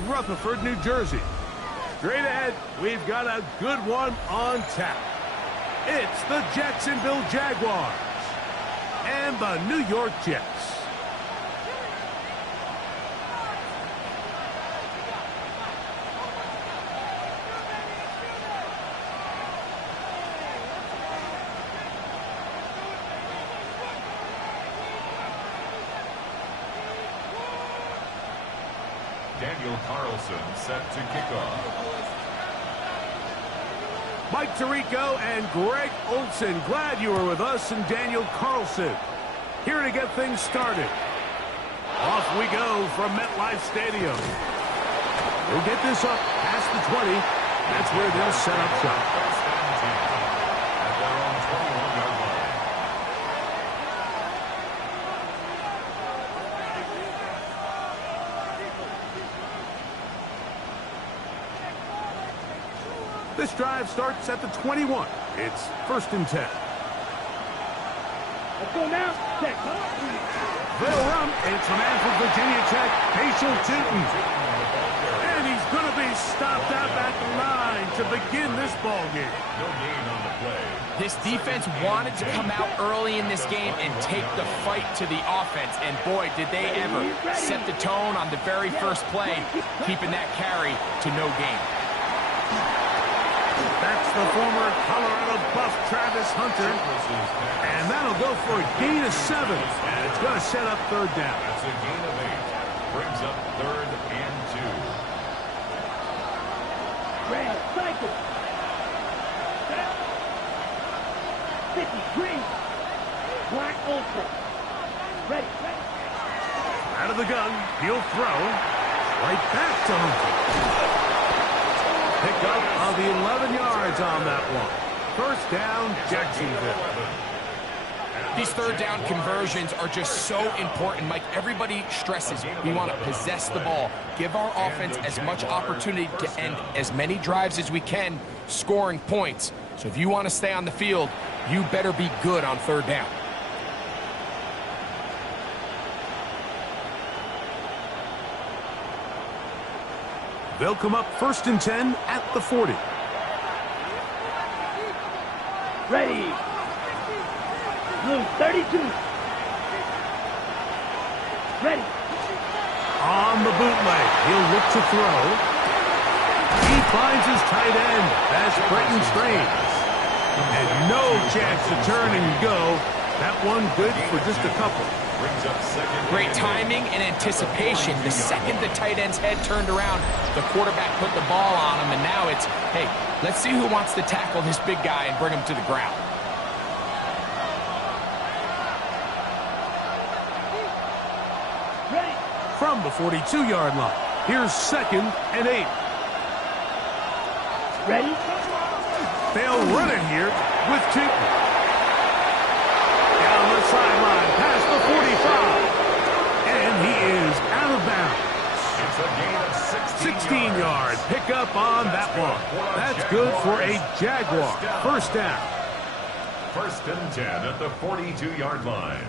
Rutherford, New Jersey. Straight ahead, we've got a good one on tap. It's the Jacksonville Jaguars and the New York Jets. Daniel Carlson set to kick off. Mike Tirico and Greg Olson, glad you were with us, and Daniel Carlson here to get things started. Off we go from MetLife Stadium. We'll get this up past the 20. That's where they'll set up shop. At their own 21-yard line. This drive starts at the 21. It's 1st and 10. Let's go now. Check. They'll run. It's a man from Virginia Tech, Paschal Tootin. And he's going to be stopped out at the line to begin this ball game. No gain on the play. This defense wanted to come out early in this game and take the fight to the offense. And boy, did they ever set the tone on the very first play, keeping that carry to no gain. That's the former Colorado Buff, Travis Hunter. And that'll go for a gain of 7. And it's going to set up 3rd down. That's a gain of 8. Brings up 3rd and 2. Red, cycle. 53. Black Ultra. Ready. Out of the gun. He'll throw. Right back to Hunter. Pick up on the 11 yards on that one. 1st down, Jacksonville. These 3rd down conversions are just so important, Mike. Everybody stresses we want to possess the ball, give our offense as much opportunity to end as many drives as we can, scoring points. So if you want to stay on the field, you better be good on 3rd down. They'll come up 1st and 10 at the 40. Ready. Blue 32. Ready. On the bootleg, he'll look to throw. He finds his tight end. That's Brenton Strange. And no chance to turn and go. That one good for just a couple. Brings up 2nd. Great timing and anticipation. The second the tight end's head turned around, the quarterback put the ball on him, and now it's, hey, let's see who wants to tackle this big guy and bring him to the ground. Ready. From the 42-yard line, here's 2nd and 8. Ready. They'll run it here with Tootin. Down the sideline, past the 45. And he is out of bounds. It's a gain of 16 yards. Pick up on that one. That's good for a Jaguar. 1st down. 1st and 10 at the 42-yard line.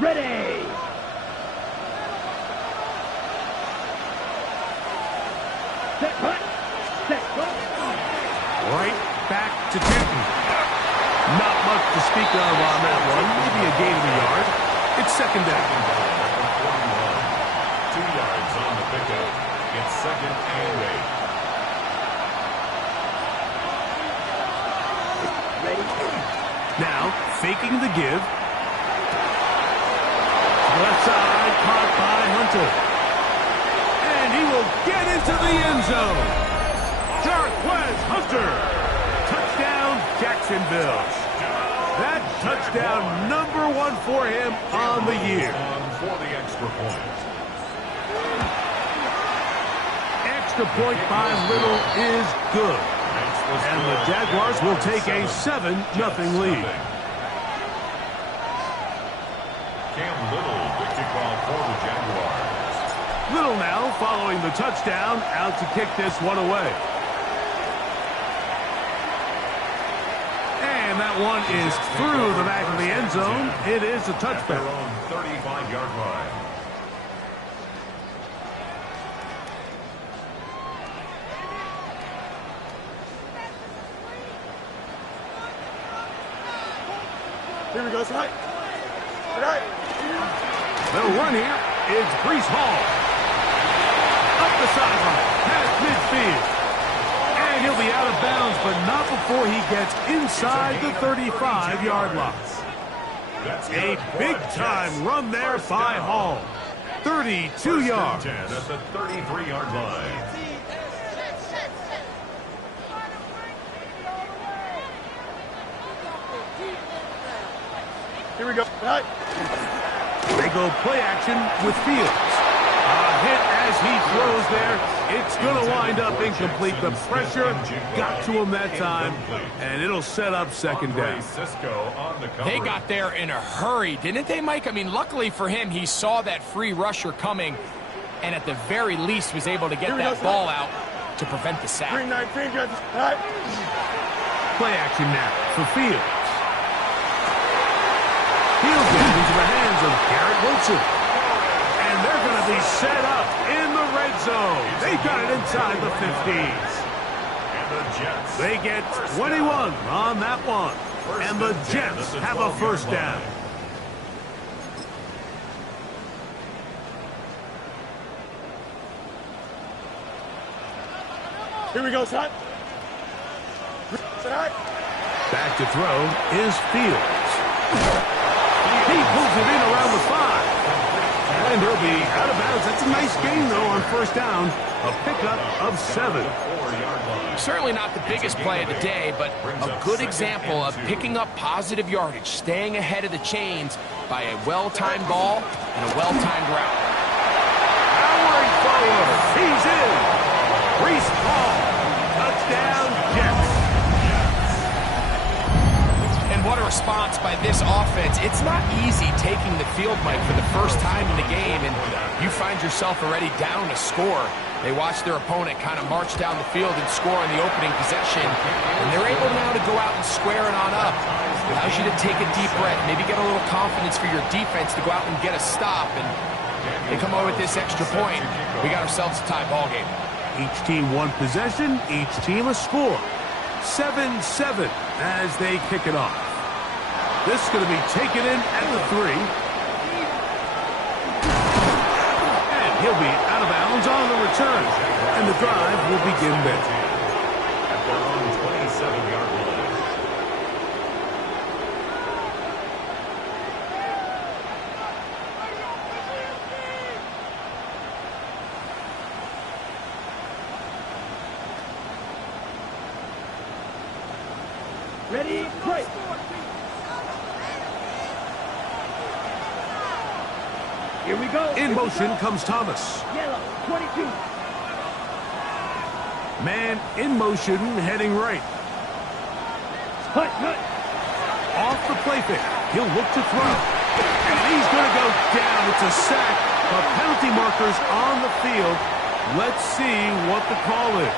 Ready. Set cut. Set cut. Right back to Tootin. Not much to speak of on that one. Maybe a gain of a yard. It's 2nd down. 2 yards on the pickup. It's 2nd and 8. Ready. Now, faking the give. Left side, caught by Hunter. And he will get into the end zone. Jarquez Hunter. Touchdown, Jacksonville. That touchdown number 1 for him on the year. For the extra point. Extra point by Little is good. And the Jaguars will take a 7-0 lead. Cam Little, the kickoff for the Jaguars. Little now following the touchdown, out to kick this one away. And that one is through the back of the end zone. It is a touchback. Their own 35-yard line. Here we go, side. Right. The run here is Brees Hall. Up the sideline, past midfield. And he'll be out of bounds, but not before he gets inside the 35-yard line. A big-time run there by Hall. 32 yards. 10 at the 33-yard line. Here we go. Right. They go play action with Fields. A hit as he throws there. It's going to wind up incomplete. The pressure got to him that time, and it'll set up second down. They got there in a hurry, didn't they, Mike? I mean, luckily for him, he saw that free rusher coming, and at the very least was able to get that ball out to prevent the sack. Green 19, judges. Right. Play action now for Fields. Fields gets into the hands of Garrett Wilson. And they're going to be set up in the red zone. They got it inside the 50s. They get 21 on that one. And the Jets have a first down. Here we go, son. Back to throw is Fields. He pulls it in around the 5. And he'll be out of bounds. That's a nice gain, though, on first down. A pickup of 7. Certainly not the biggest play of the day, but a good example of picking up positive yardage, staying ahead of the chains by a well-timed ball and a well-timed route. Powering forward. He's in. Brees Hall. Touchdown, Jets. And what a response by this offense. It's not easy taking the field, Mike, for the first time in the game, and you find yourself already down a score. They watch their opponent kind of march down the field and score in the opening possession, and they're able now to go out and square it on up. Allows you to take a deep breath, maybe get a little confidence for your defense to go out and get a stop, and they come away with this extra point. We got ourselves a tie ball game. Each team one possession, each team a score. 7-7 as they kick it off. This is going to be taken in at the 3. And he'll be out of bounds on the return. And the drive will begin there. At their own 27-yard line. Ready, break. Here we go. In motion comes Thomas. Yellow, 22. Man in motion, heading right. Hut, hut. Off the play fake. He'll look to throw. And he's going to go down. It's a sack. The penalty markers on the field. Let's see what the call is.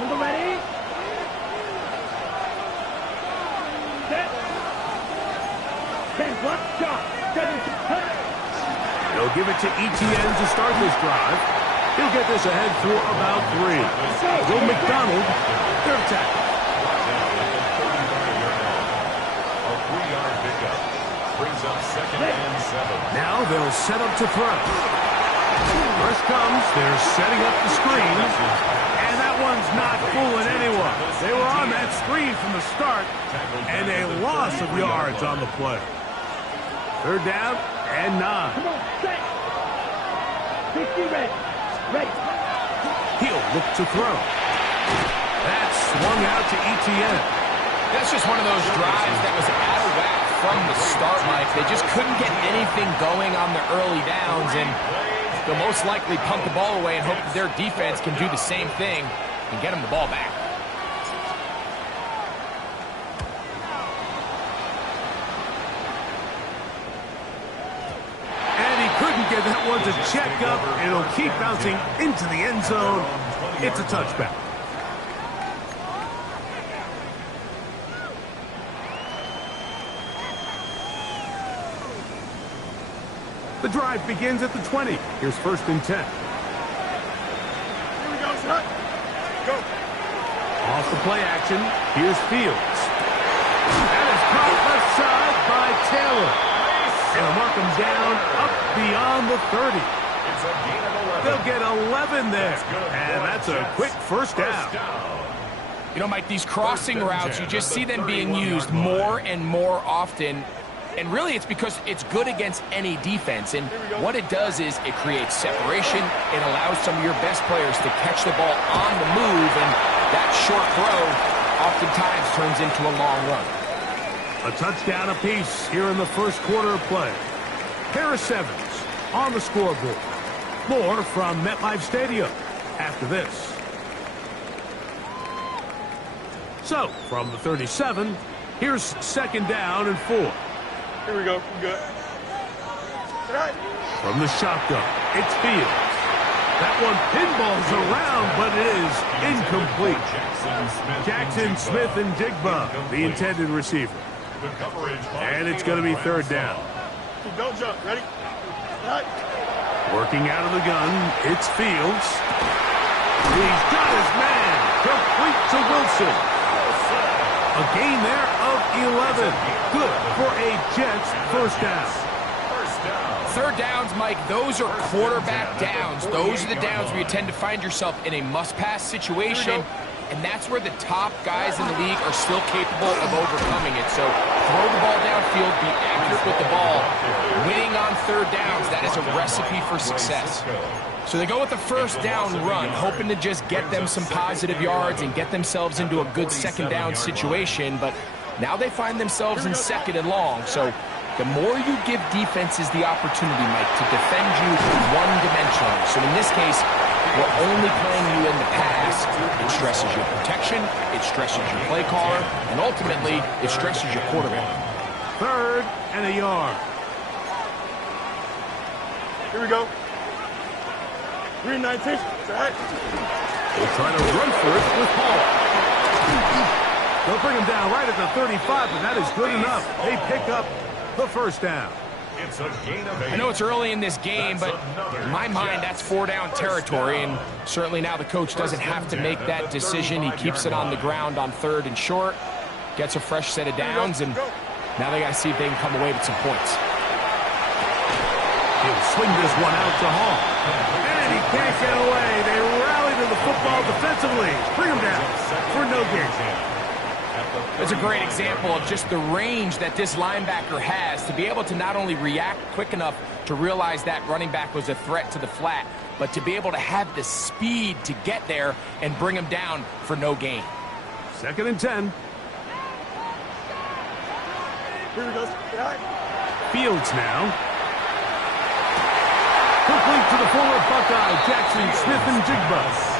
On the ready. Set. 10 block shot. 7 hut. They'll give it to ETN to start this drive. He'll get this ahead for about 3. Will McDonald, third tackle. A 3-yard pickup. Brings up second and 7. Now they'll set up to throw. First comes, they're setting up the screen. And that one's not fooling anyone. They were on that screen from the start. And a loss of yards on the play. Third down and 9. Come on, set. 50 ready. Ready. He'll look to throw. That's swung out to ETN. That's just one of those drives that was out of whack from the start, Mike. They just couldn't get anything going on the early downs, and they'll most likely punt the ball away and hope that their defense can do the same thing and get them the ball back. And he couldn't get that one to check up. It'll keep bouncing into the end zone. It's a touchback. The drive begins at the 20. Here's first and 10. Here we go, son. Go. Off The play action. Here's Fields. That is caught left side by Taylor. They'll mark him down up beyond the 30. It's a gain of 11. They'll get 11 there. And that's a quick first down. You know, Mike, these crossing routes, you just see them being used more and more often. And really, it's because it's good against any defense. And what it does is it creates separation. It allows some of your best players to catch the ball on the move. And that short throw oftentimes turns into a long run. A touchdown apiece here in the first quarter of play. Harris Evans on the scoreboard. More from MetLife Stadium after this. So, from the 37, here's second down and 4. Here we go. Good. Right. From the shotgun, it's Fields. That one pinballs around, but it is incomplete. Jackson Smith and Jigba, the intended receiver. And it's going to be third down. Don't jump. Ready? Right. Working out of the gun, it's Fields. He's got his man. Complete to Wilson. A gain there of 11. Good for a Jets first down. Third downs, Mike, those are quarterback downs. Those are the downs where you tend to find yourself in a must-pass situation, and that's where the top guys in the league are still capable of overcoming it. So throw the ball downfield, be accurate with the ball. Winning on third downs, that is a recipe for success. So they go with the first down run, hoping to just get them some positive yards and get themselves into a good second down situation, but now they find themselves in second and long. So the more you give defenses the opportunity, Mike, to defend you one-dimensionally. So in this case, we're only playing you in the pass. It stresses your protection, it stresses your play caller, and ultimately, it stresses your quarterback. Third and a yard. Here we go. 3-19. Right. They'll try to run for it with Hall. They'll bring him down right at the 35, but that is good enough. They pick up the first down. It's a gain of 8. I know it's early in this game, but in my mind, that's four-down territory, and certainly now the coach doesn't have to make that decision. He keeps it on the ground on third and short, gets a fresh set of downs, and now they got to see if they can come away with some points. He'll swing this one out to Hall. And he can't get away. They rally to the football defensively. Bring him down for no gain. It's a great example of just the range that this linebacker has to be able to not only react quick enough to realize that running back was a threat to the flat, but to be able to have the speed to get there and bring him down for no gain. Second and 10. Here we go. Right. Fields now. Complete to the former Buckeye, Jackson Smith and Jigba.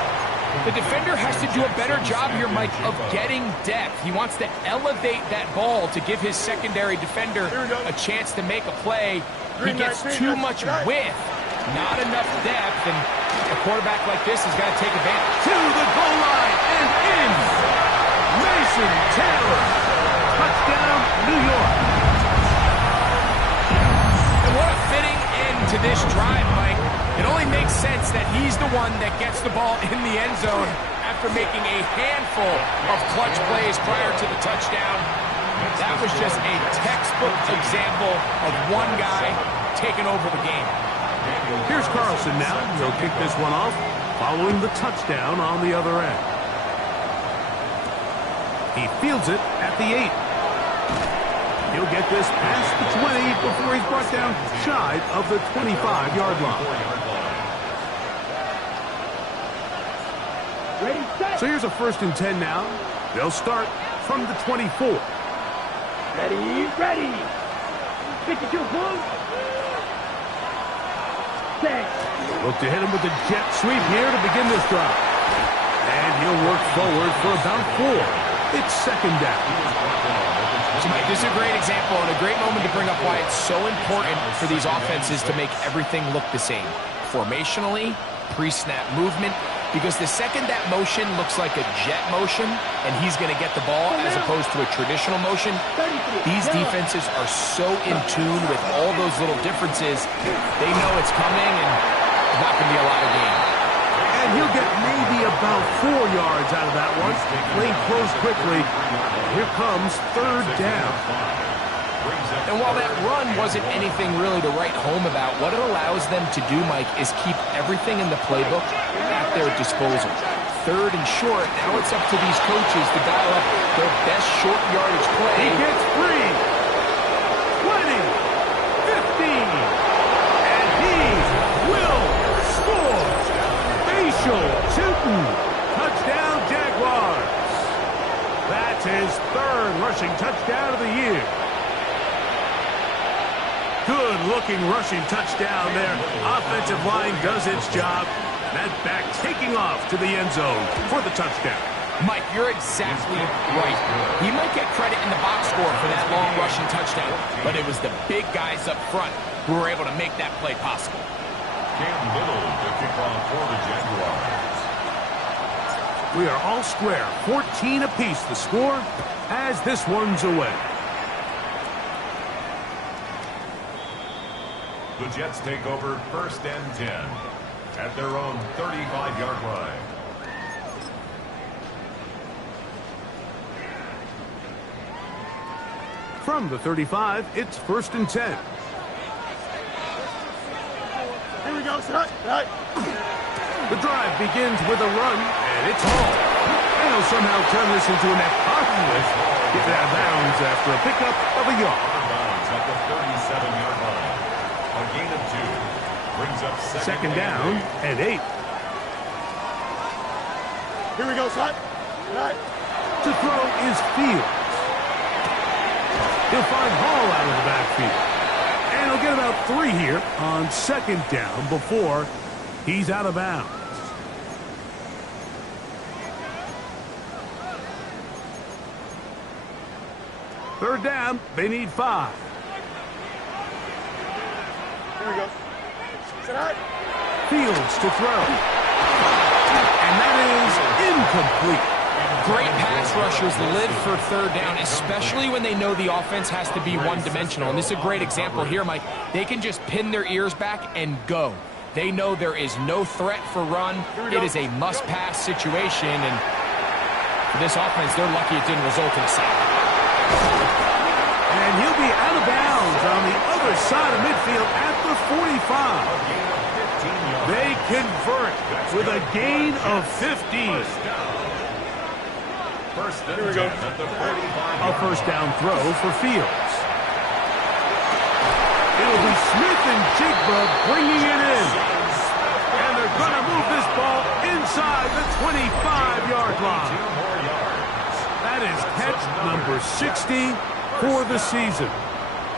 The defender has to do a better job here, Mike, of getting depth. He wants to elevate that ball to give his secondary defender a chance to make a play. He gets too much width, not enough depth, and a quarterback like this has got to take advantage. To the goal line and in. Mason Taylor. Touchdown, New York. And what a fitting end to this drive, Mike. It only makes sense that he's the one that gets the ball in the end zone after making a handful of clutch plays prior to the touchdown. That was just a textbook example of one guy taking over the game. Here's Carlson now. He'll kick this one off following the touchdown on the other end. He fields it at the 8. He'll get this past the 20 before he's brought down shy of the 25-yard line. Ready, set. So here's a first and 10 now. They'll start from the 24. Ready, ready. 52 blue. Set. Look to hit him with the jet sweep here to begin this drive. And he'll work forward for about 4. It's second down. So, Mike, this is a great example and a great moment to bring up why it's so important for these offenses to make everything look the same. Formationally, pre-snap movement, because the second that motion looks like a jet motion and he's going to get the ball as opposed to a traditional motion, these defenses are so in tune with all those little differences, they know it's coming and there's not going to be a lot of game. And And he'll get maybe about 4 yards out of that one. Lane closed quickly. Here comes third down. And while that run wasn't anything really to write home about, what it allows them to do, Mike, is keep everything in the playbook at their disposal. Third and short, now it's up to these coaches to dial up their best short yardage play. He gets free. 20, 15, and he will score. Facial Tootin. Touchdown, Jaguars. That's his third rushing touchdown of the year. Good-looking rushing touchdown there. Offensive line does its job. That back taking off to the end zone for the touchdown. Mike, you're exactly right. He might get credit in the box score for that long rushing touchdown, but it was the big guys up front who were able to make that play possible. Cam Little to kick off for the Jaguars. We are all square. 14 apiece the score as this one's away. The Jets take over 1st and 10 at their own 35-yard line. From the 35, it's 1st and 10. Here we go, son. Right. The drive begins with a run, and it's Hall. And he'll somehow turn this into an positive. Get it out of bounds after a pickup of a yard. Bounds at the 37-yard line. A gain of 2 brings up Second down and 8. Here we go, son. Right. To throw is Fields. He'll find Hall out of the backfield. And he'll get about 3 here on 2nd down before he's out of bounds. Third down, they need 5. Here we go. Sit out. Fields to throw. And that is incomplete. Great pass rushers live for third down, especially when they know the offense has to be one-dimensional. And this is a great example here, Mike. They can just pin their ears back and go. They know there is no threat for run. It is a must-pass situation. And for this offense, they're lucky it didn't result in a sack. And he'll be out of bounds on the other side of midfield at the 45. They convert with a gain of 15. Here we go. A first down throw for Fields. It'll be Smith and Jigba bringing it in. And they're going to move this ball inside the 25-yard line. That is catch number 60 for the season.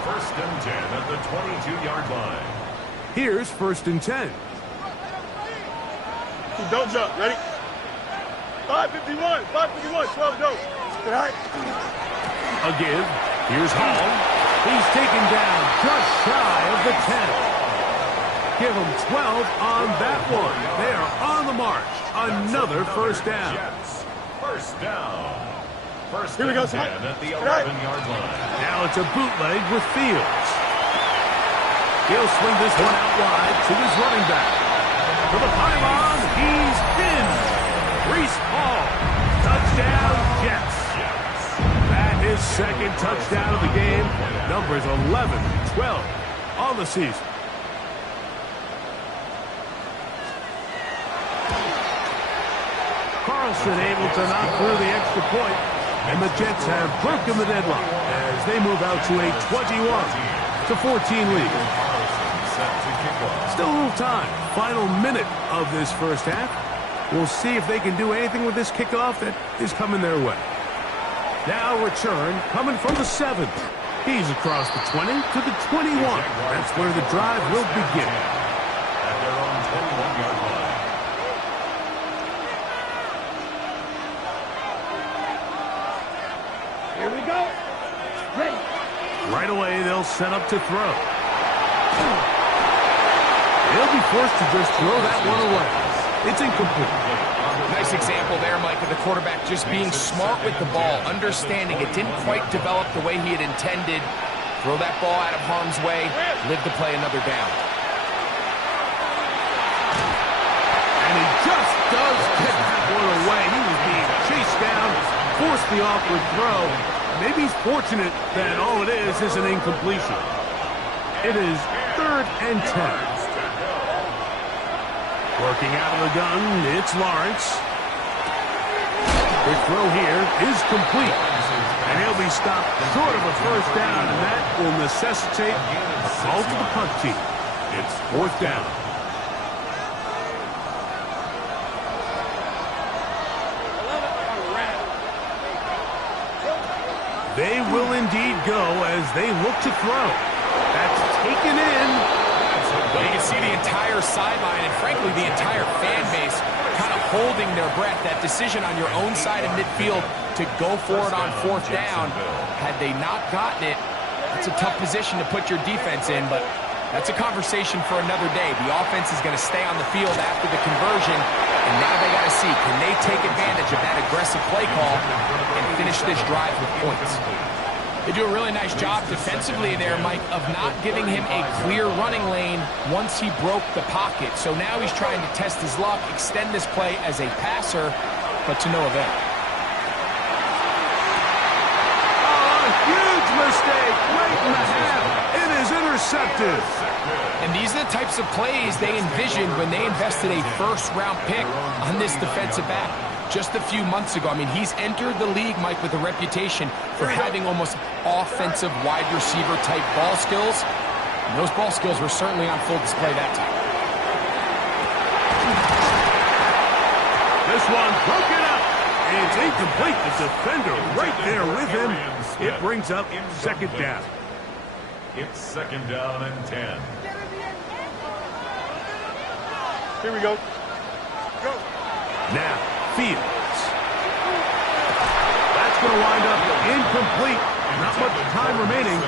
1st and 10 at the 22-yard line. Here's 1st and 10. Don't jump. Ready? 551. 551. 12 go. Sit out. A give. Here's Hall. He's taken down just shy of the 10. Give him 12 on that one. They are on the march. Another first down. Jets. First down. First Here we go, and 10 at the right. 11-yard line. Now it's a bootleg with Fields. He'll swing this one out wide to his running back. For the pylon, he's in. Breece Hall. Touchdown, Jets. That is 2nd touchdown of the game. Numbers 11, 12 on the season. Carlson able to knock through the extra point, and the Jets have broken the deadlock as they move out to a 21-14 lead. Still a little time. Final minute of this first half. We'll see if they can do anything with this kickoff that is coming their way. Now return coming from the 7. He's across the 20 to the 21. That's where the drive will begin. At their own 21-yard line. Here we go. Ready. Right away, they'll set up to throw. They'll be forced to just throw that one away. It's incomplete. Nice example there, Mike, of the quarterback just being smart with the ball, understanding it didn't quite develop the way he had intended. Throw that ball out of harm's way, live to play another down. And he just does get that one away. He was being chased down, forced the awkward throw. Maybe he's fortunate that all it is an incompletion. It is 3rd and 10. Working out of the gun, it's Lawrence. The throw here is complete. And he'll be stopped short of a first down, and that will necessitate a call to the punt team. It's 4th down. They will indeed go as they look to throw. That's taken in. Well, you can see the entire sideline and, frankly, the entire fan base kind of holding their breath. That decision on your own side of midfield to go for it on 4th down. Had they not gotten it, it's a tough position to put your defense in, but that's a conversation for another day. The offense is going to stay on the field after the conversion, and now they got to see, can they take advantage of that aggressive play call and finish this drive with points? They do a really nice job defensively there, Mike, of not giving him a clear running lane once he broke the pocket. So now he's trying to test his luck, extend this play as a passer, but to no avail. Huge mistake, late in the half. It is intercepted. And these are the types of plays they envisioned when they invested a first-round pick on this defensive back just a few months ago. I mean, he's entered the league, Mike, with a reputation for having almost offensive wide receiver type ball skills. And those ball skills were certainly on full display that time. This one broken up. It's incomplete. The defender right there with him. It brings up 2nd down. It's 2nd down and 10. Here we go. Go. Now, Fields. That's going to wind up incomplete. Not much time remaining.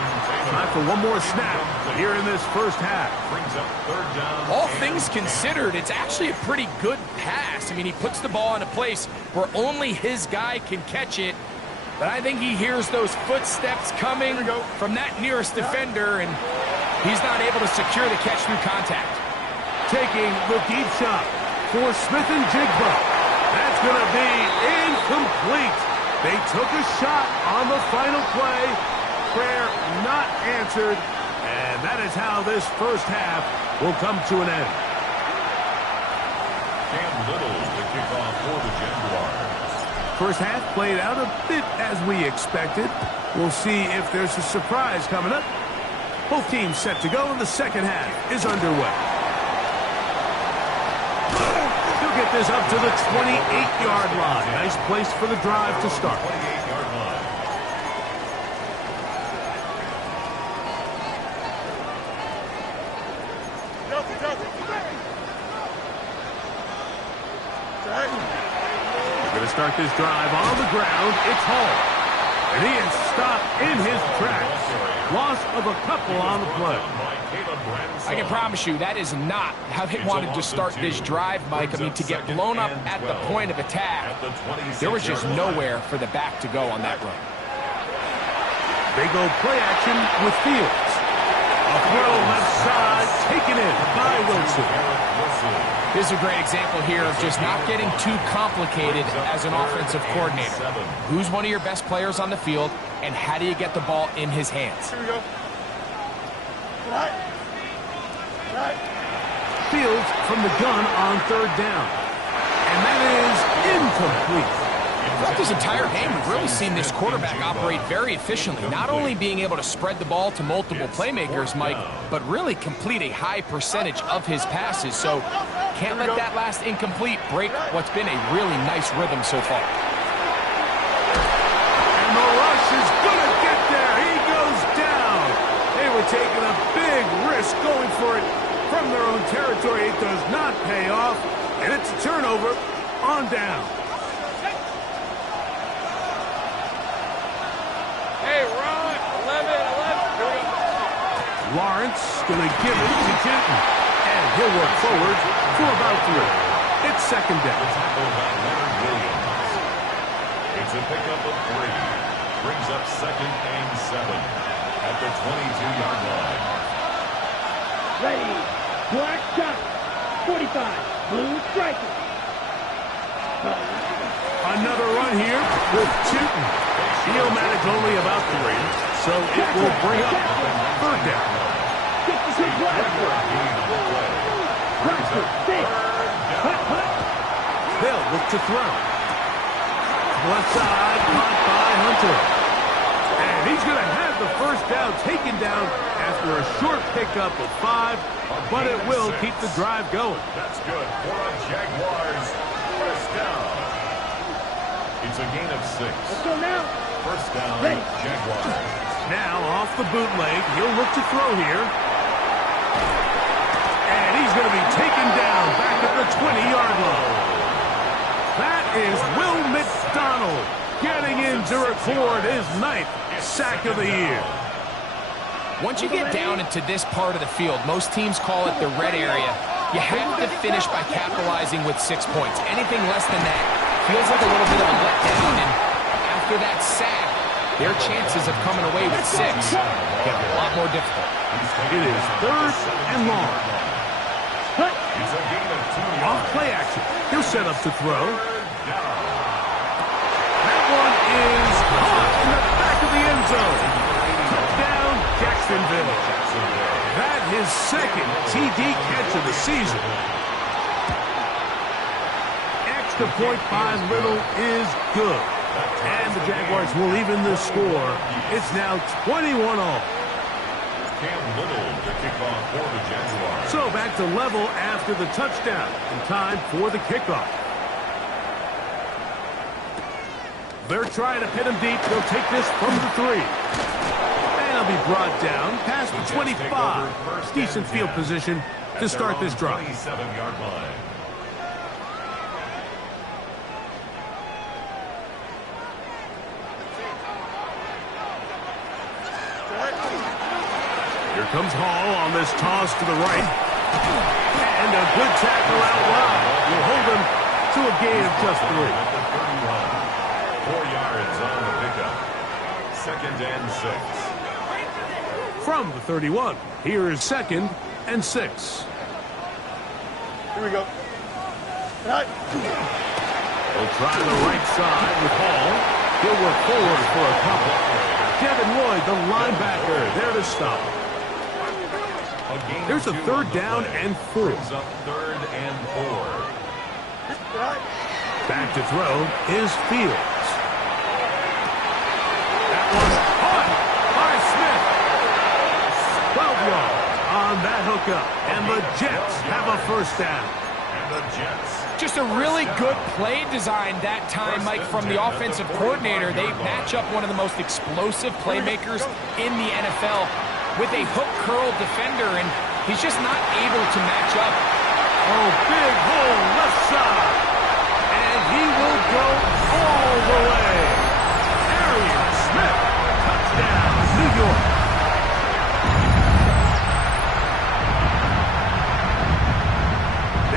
Time for one more snap here in this first half. Brings up 3rd down. All things considered, it's actually a pretty good pass. I mean, he puts the ball in a place where only his guy can catch it. But I think he hears those footsteps coming from that nearest defender, and he's not able to secure the catch through contact. Taking the deep shot for Smith and Jigba. That's going to be incomplete. They took a shot on the final play. Prayer not answered. And that is how this first half will come to an end. Cam Little, the kickoff for the Jaguars. First half played out a bit as we expected. We'll see if there's a surprise coming up. Both teams set to go, and the second half is underway. He'll get this up to the 28-yard line. Nice place for the drive to start. 28-yard line. We're going to start this drive on the ground. It's Hall. And he is stopped in his tracks. Loss of a couple on the play. I can promise you that is not how they wanted to start this drive, Mike. I mean, to get blown up at the point of attack, there was just nowhere for the back to go on that run. They go play action with Fields. A throw left side, taken in by Wilson. This is a great example here of just not getting too complicated as an offensive coordinator. Who's one of your best players on the field, and how do you get the ball in his hands? Here we go. Right. Fields from the gun on 3rd down. And that is incomplete. Throughout this entire game, we've really seen this quarterback operate very efficiently, not only being able to spread the ball to multiple playmakers, Mike, but really complete a high percentage of his passes. So can't let that last incomplete break what's been a really nice rhythm so far. And the rush is going to get there. He goes down. They were taking a big risk going for it from their own territory. It does not pay off, and it's a turnover on down. Hey, Ron, 11. Here we go. Lawrence going to give it to Kenton. And he'll work forward for about 3. It's 2nd down. It's a pickup of 3. Brings up 2nd and 7 at the 22-yard line. Ready. Black shot. 45. Blue striker. Another run here with Chewton. He'll manage only about 3, so it will bring up 3rd down. Get the good They'll look to throw. Left side, caught by Hunter. And he's going to have the 1st down taken down after a short pickup of 5, but it will keep the drive going. That's good for a Jaguars 1st down. It's a gain of 6. Let's go now. 1st down, Ready. Jaguars. Now off the bootleg, he'll look to throw here. And he's going to be taken down back at the 20-yard line. That is Will McDonald getting in to record his 9th sack of the year. Once you get down into this part of the field, most teams call it the red area. You have to finish by capitalizing with 6 points. Anything less than that feels like a little bit of a letdown. And after that sack, their chances of coming away with 6 get a lot more difficult. It is 3rd and long. It's a gain of 2 yards. Off play action. He'll set up to throw. That one is caught in the back of the end zone. Touchdown, Jacksonville. That his 2nd TD catch of the season. Extra point by Little is good. And the Jaguars will even the score. It's now 21-all. Cam Little to kick off for the Jaguars. So back to level after the touchdown. And time for the kickoff. They're trying to pin him deep. They'll take this from the 3. And he'll be brought down past the 25. Decent field position to start this drive. 27-yard line. Here comes Hall on this toss to the right. And a good tackle out wide will hold him to a gain of just 3. 4 yards on the pickup. 2nd and 6. From the 31, here is 2nd and 6. Here we go. They'll try the right side with Hall. He'll work forward for a couple. Devin Lloyd, the linebacker, there to stop. There's a 3rd down and 4. Brings up 3rd and 4. Back to throw is Fields. That one caught by Smith. 12 yards on that hookup. And the Jets have a 1st down. And the Jets. Just a really good play design that time, Mike, from the offensive coordinator. They match up one of the most explosive playmakers in the NFL with a hook curl defender, and he's just not able to match up. Oh, big hole left side. And he will go all the way. Arian Smith, touchdown, New York.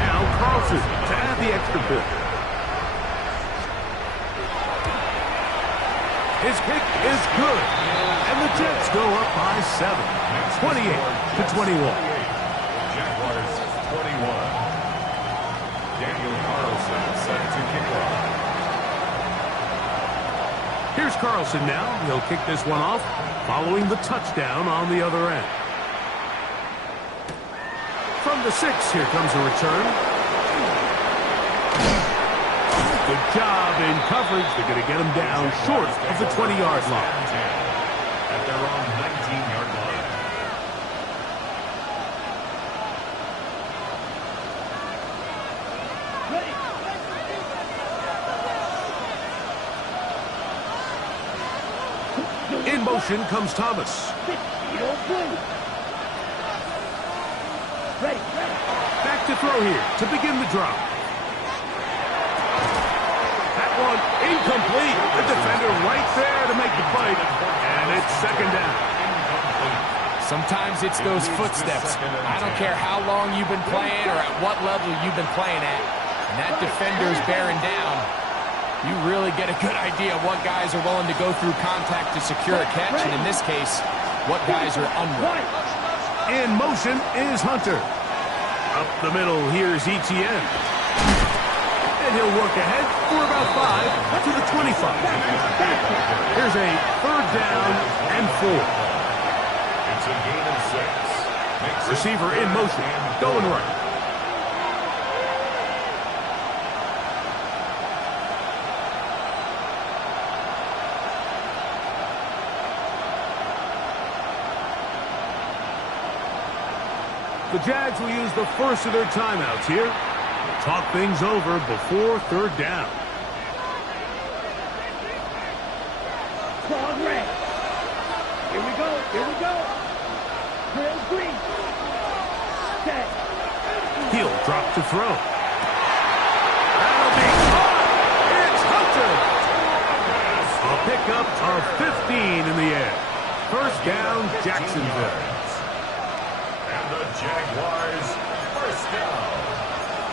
Now Carlson to add the extra point. His kick is good. And the Jets go up by 7. 28-21. Jaguars 21. Daniel Carlson set to kick off. Here's Carlson now. He'll kick this one off following the touchdown on the other end. From the 6, here comes a return. Good job in coverage. They're going to get him down short of the 20-yard line. At their own 19-yard line. In motion comes Thomas. Back to throw here to begin the drop. That one incomplete. The defender right there to make the fight. And it's 2nd down. Sometimes it's those footsteps. I don't care how long you've been playing or at what level you've been playing at. And that defender's bearing down. You really get a good idea of what guys are willing to go through contact to secure a catch, and in this case, what guys are unwilling. In motion is Hunter. Up the middle, here's Etienne. And he'll work ahead for about 5 to the 25. Here's a third down and 4. It's a gain of 6. Receiver in motion, going right. The Jags will use the first of their timeouts here. Talk things over before third down. Claude red. Here we go. Here we go. Drill green. Set. He'll drop to throw. That'll be caught. It's Hunter. A pickup of 15 in the air. First down, Jacksonville. And the Jaguars, first down.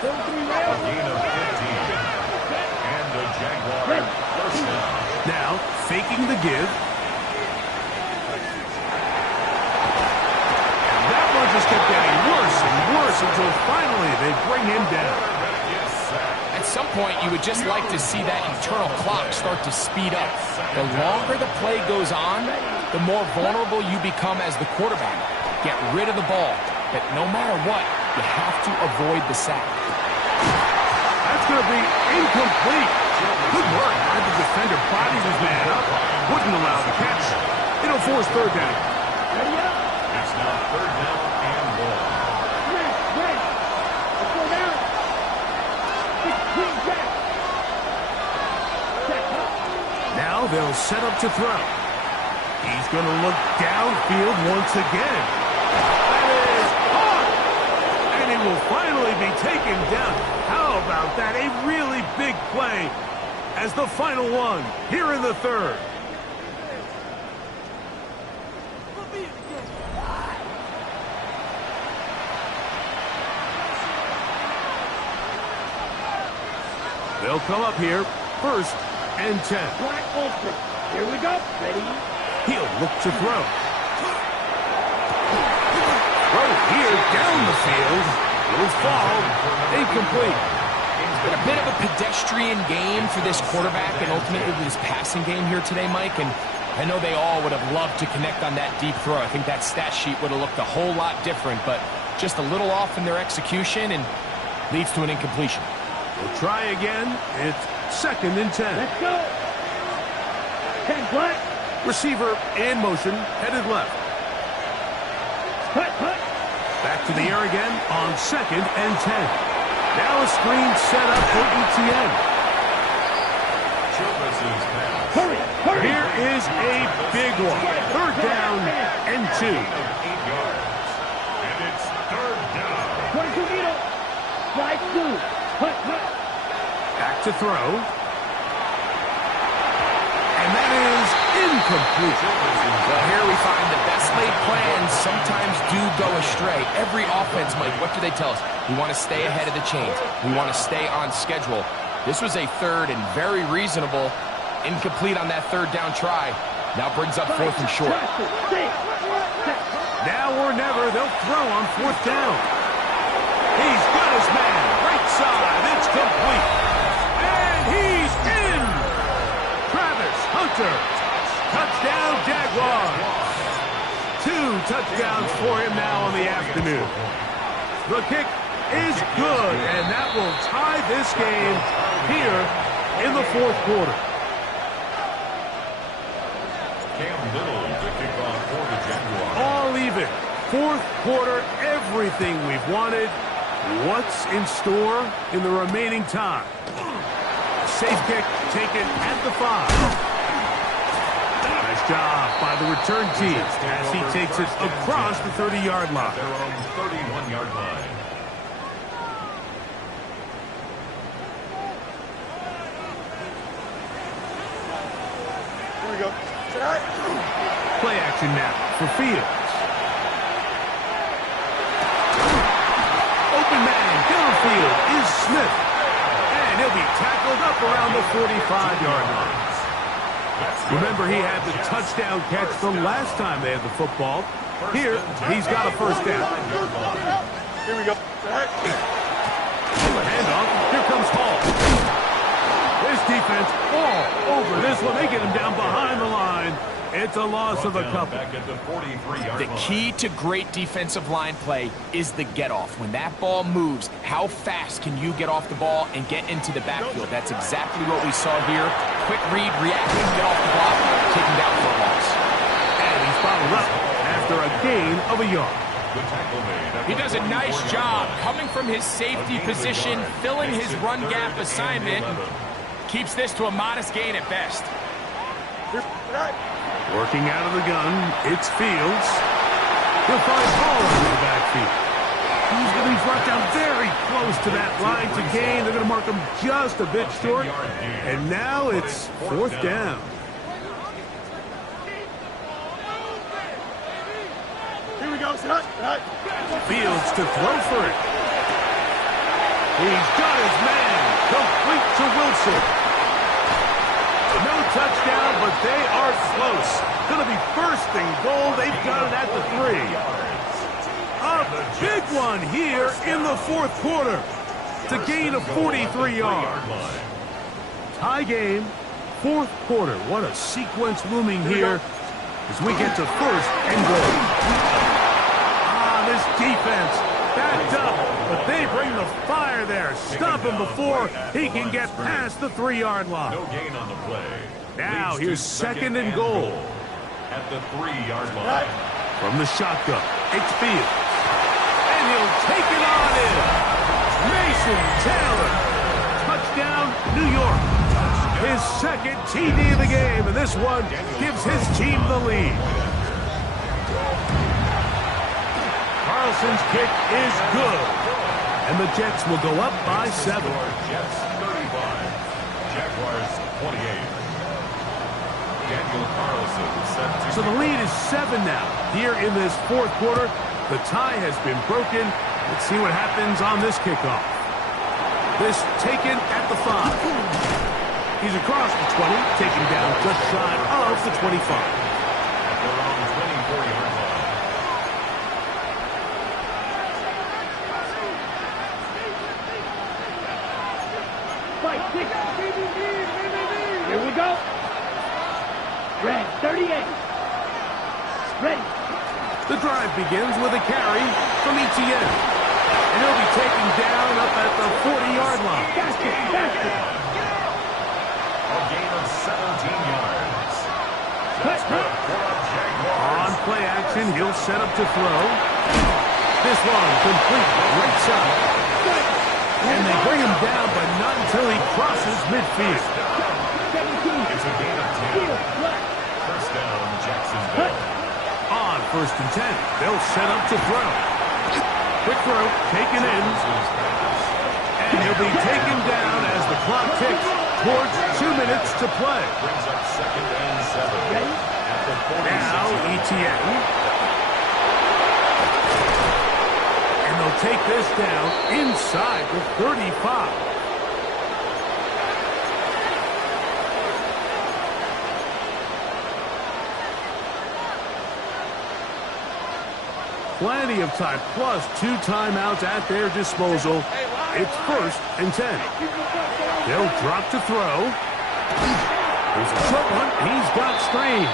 Drill A green rail. gain of 15. And the Jaguars, first down. Now, faking the give. And that one just kept getting worse and worse until finally they bring him down. At some point, you would just like to see that internal clock start to speed up. The longer the play goes on, the more vulnerable you become as the quarterback. Get rid of the ball, but no matter what, you have to avoid the sack. That's going to be incomplete. Good work. The defender bodies his man up. Wouldn't allow the catch. It'll force third down. Ready up. It's now third down and 1. Red. Red. Let's go down. It's green jack. Jack up. Now they'll set up to throw. He's going to look downfield once again. That is caught! And he will finally be taken down. How about that? A really big play as the final one here in the third. They'll come up here, first and 10. Black ultra. Here we go. Ready. He'll look to throw. Throw here down the field. Will fall. Incomplete. It's been a bit of a pedestrian game for this quarterback and ultimately this passing game here today, Mike. And I know they all would have loved to connect on that deep throw. I think that stat sheet would have looked a whole lot different, but just a little off in their execution and leads to an incompletion. We'll try again. It's second and 10. Let's go. 10 black. Receiver in motion, headed left. Cut, cut. Back to the air again on second and 10. Now a screen set up for ETN. Childress's pass. Hurry, hurry. Here is a big one. Third down and 2. 8 yards. And it's third down. 22 needle. Slide through. Cut, cut. Back to throw. And that is incomplete. Well, here we find the best laid plans sometimes do go astray. Every offense, Mike, what do they tell us? We want to stay ahead of the chains. We want to stay on schedule. This was a third and very reasonable. Incomplete on that third down try. Now brings up fourth and short. Now or never, they'll throw on fourth down. He's got his man. Right side. It's complete. And he's in. Travis Hunter. Touchdown, Jaguars. 2 touchdowns for him now on the afternoon. The kick is good, and that will tie this game here in the fourth quarter. Cam Little to kick off for the Jaguars. All even. Fourth quarter, everything we've wanted. What's in store in the remaining time? Safe kick taken at the 5. Nice job by the return team as he takes it across the 30-yard line. Their own 31-yard line. Here we go. Play action now for Fields. Open man downfield is Smith. And he'll be tackled up around the 45-yard line. Remember, he had the touchdown catch the last time they had the football. Here, he's got a first down. Here we go. The handoff. Here comes Hall. defense all over this one. They get him down behind the line. It's a loss of a couple. Back at the 43-yard The line. key to great defensive line play is the get-off. When that ball moves, how fast can you get off the ball and get into the backfield? That's exactly what we saw here. Quick read, reaction, get off the block, taken down for a loss. And he's followed up after a gain of a yard. The tackle made at He the does a nice 44-yard job line. coming from his safety position, filling his run gap assignment, and keeps this to a modest gain at best. Working out of the gun, it's Fields. He'll find Pollard in the backfield. He's going to be brought down very close to that line to gain. They're going to mark him just a bit short. And now it's fourth down. Here we go, son. Fields to throw for it. He's got his man. Complete to Wilson. No touchdown, but they are close. Going to be first and goal. They've got it at the 3. A big one here in the fourth quarter. It's a gain of 43 yards. Tie game, fourth quarter. What a sequence looming here as we get to first and goal. This defense backed up, but they bring the fire there. Stop him before he can get past the 3-yard line. No gain on the play. Now Leads to here's second and goal. At the 3-yard line. From the shotgun, it's Fields. And he'll take it on in. Mason Taylor. Touchdown, New York. His second TD of the game, and this one gives his team the lead. Carlson's kick is good. And the Jets will go up by 7. Jets 35. Jaguars 28. Daniel Carlson set to... So the lead is 7 now. Here in this fourth quarter, the tie has been broken. Let's see what happens on this kickoff. This taken at the 5. He's across the 20, taken down just shy of the 25. At their own 24-yard line. Fight, kick. Here we go. Red 38. Ready. The drive begins with a carry from Etienne. And he'll be taken down up at the 40-yard line. Faster. A gain of 17 yards. That's good for the Jaguars. On play action, he'll set up to throw. This one complete right side. And they bring him down, but not until he crosses midfield. 17. It's a gain of 10. First down, Jacksonville. On first and 10, they'll set up to throw. Quick throw, taken in. And he'll be taken down as the clock ticks towards 2 minutes to play. Brings up second and 7. At the 46. Now Etienne. And they'll take this down inside the 35. Plenty of time, plus 2 timeouts at their disposal. It's first and 10. They'll drop to throw. There's a short one. He's got Strange.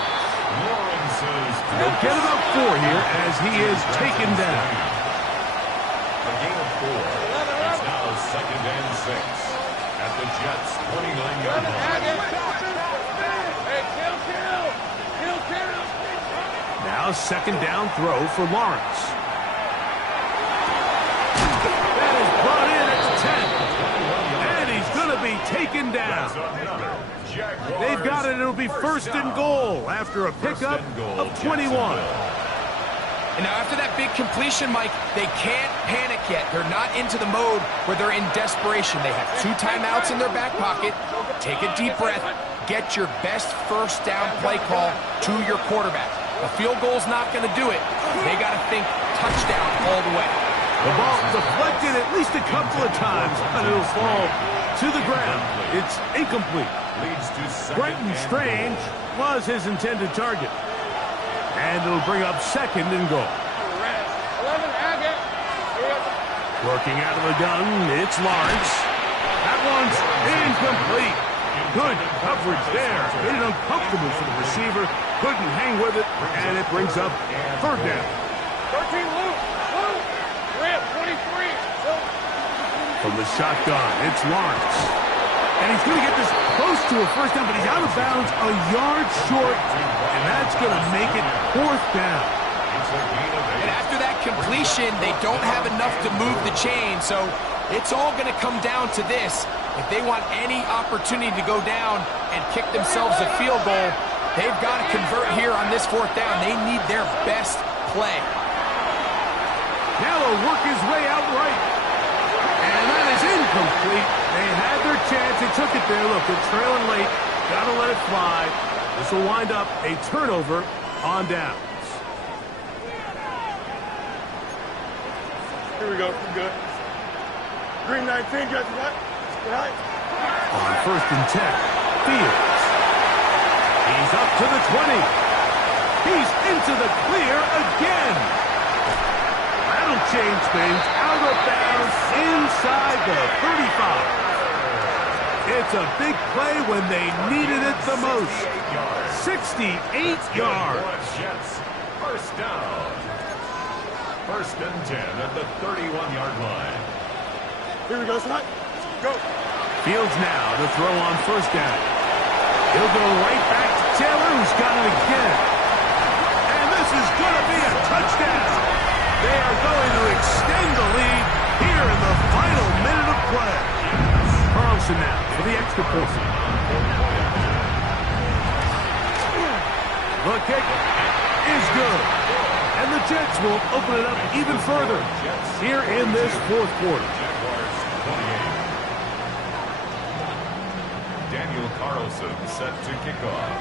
They'll get about 4 here as he is taken down. A gain of 4. It's now second and 6. At the Jets' 29-yard line. Now second down throw for Lawrence. That is brought in at 10. And he's going to be taken down. They've got it. It'll be first and goal after a pickup of 21. And now after that big completion, Mike, they can't panic yet. They're not into the mode where they're in desperation. They have 2 timeouts in their back pocket. Take a deep breath. Get your best first down play call to your quarterback. A field goal's not going to do it. They got to think touchdown all the way. The ball deflected at least a couple of times, and it'll fall to the ground. It's incomplete. Brenton Strange was his intended target. And it'll bring up second and goal. Working out of the gun, it's Lawrence. That one's incomplete. Good coverage there. Made it uncomfortable for the receiver. Couldn't hang with it, and it brings up third down. 13, Luke. Rip, 23. From the shotgun, it's Lawrence. And he's going to get this close to a first down, but he's out of bounds a yard short, and that's going to make it fourth down. And after that completion, they don't have enough to move the chain, so it's all going to come down to this. If they want any opportunity to go down and kick themselves a field goal, they've got to convert here on this fourth down. They need their best play. Now he'll work his way out right. And that is incomplete. They had their chance. They took it there. Look, they're trailing late. Got to let it fly. This will wind up a turnover on downs. Here we go. We're good. Green 19, Jesse, what? Right. On first and 10, Fields. He's up to the 20. He's into the clear again. That'll change things. Out of bounds inside the 35. It's a big play when they needed it the most. 68 yards. First down. First and 10 at the 31-yard line. Here we go, son. Go. Fields now to throw on first down. He'll go right back to Taylor, who's got it again. And this is going to be a touchdown. They are going to extend the lead here in the final minute of play. Carlson now for the extra point. The kick is good. And the Jets will open it up even further here in this fourth quarter. Daniel Carlson set to kick off.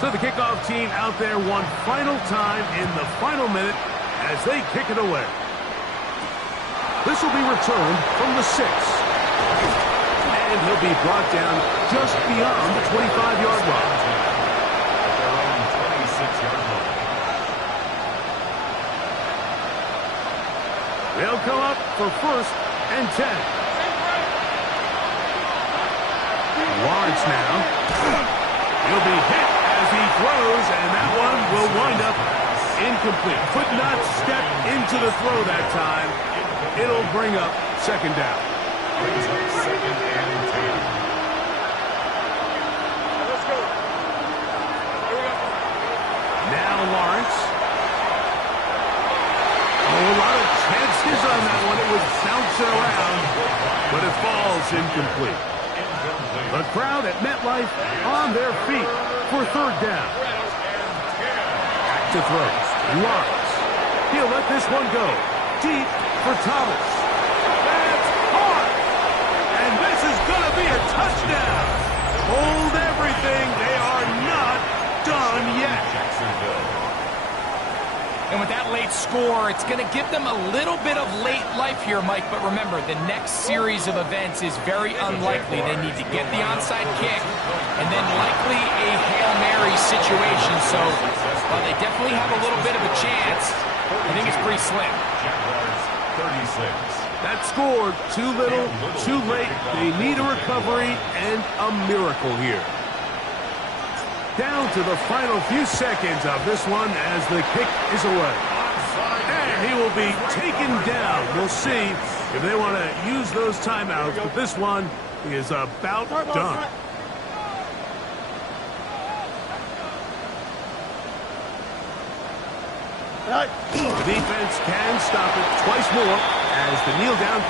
So the kickoff team out there one final time in the final minute as they kick it away. This will be returned from the 6. And he'll be brought down just beyond the 25-yard line. At their own 26-yard line. They'll come up for first and 10. Lawrence now. He'll be hit as he throws, and that one will wind up incomplete. Could not step into the throw that time. It'll bring up second down. Brings up second and 10. Let's go. Here we go. Now Lawrence. Oh, a lot of chances on that one. It was bouncing around, but it falls incomplete. The crowd at MetLife on their feet for third down. Back to throw. Lawrence. He'll let this one go. Deep for Thomas. That's hard. And this is going to be a touchdown. Hold everything. They are not done yet. And with that late score, it's going to give them a little bit of late life here, Mike. But remember, the next series of events is very unlikely. They need to get the onside kick and then likely a Hail Mary situation. So while they definitely have a little bit of a chance, I think it's pretty slim. Jaguars 36. That scored too little, too late. They need a recovery and a miracle here. Down to the final few seconds of this one as the kick is away. And he will be taken down. We'll see if they want to use those timeouts, but this one is about done. The defense can stop it twice more as the kneel down